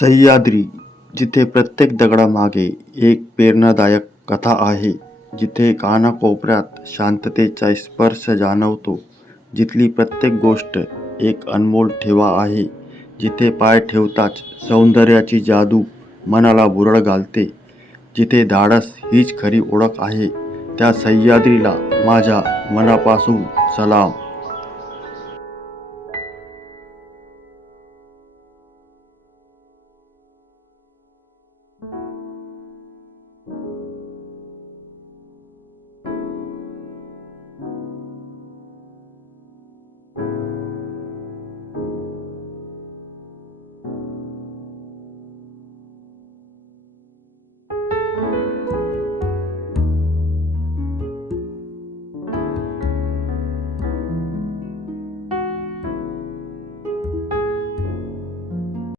सह्याद्री, जिथे प्रत्येक दगडामागे एक प्रेरणादायक कथा आहे, जिथे कानाकोपऱ्यात शांततेचा स्पर्श जाणवतो, जिथली प्रत्येक गोष्ट एक अनमोल ठेवा आहे, जिथे पाय ठेवताच सौंदर्याची जादू मनाला भुरळ घालते, जिथे धाडस हीच खरी ओळख आहे, त्या सह्याद्रीला माझ्या मनापासून सलाम.